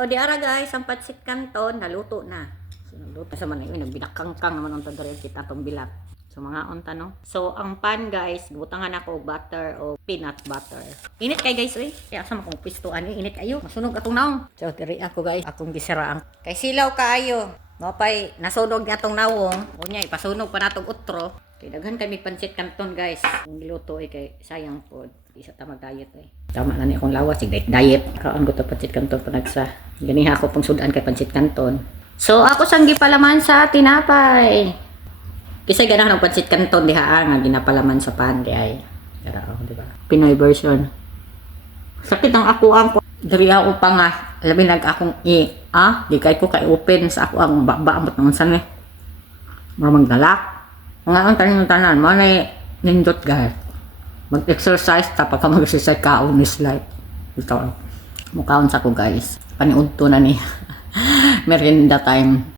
O di ara guys, ang pancit canton naluto na. So, naluto sa man yun, binakangkang naman ang tadari kita tong bilat. So mga unta no. So ang pan guys, butangan ako butter o peanut butter. Init kay guys eh. Kaya sa makong pistuan eh, init kayo. Masunog atong naong. So diri ako guys, akong gisiraan. Kay silaw kaayo. Mapay nasunog niya tong nawong. Unya ipasunog pa natong utro. Kay daghan kami pancit canton guys. Ang giluto eh kay sayang pod. Isa ta mag-diet eh. Tama na ni akong lawas, diet. Kaon ko to pancit canton panagsa. Ganiha ako pang sudan kay pancit canton. So ako sang gipalaman sa tinapay. Kisay ganahan ng pancit canton diha nga ginapalaman sa pan di ay. Kada di ba? Pinoy version. Sakit ang ako ang diri ako pa nga labi nag akong di kay ko kay open sa ako ang baamot naman san eh. Mamang galak. Mga ang tanan mo na nindot guys. Mag-exercise tapos ka mag-exercise kaon is like ito mukhaon sa ko guys paniudto na ni merinda time.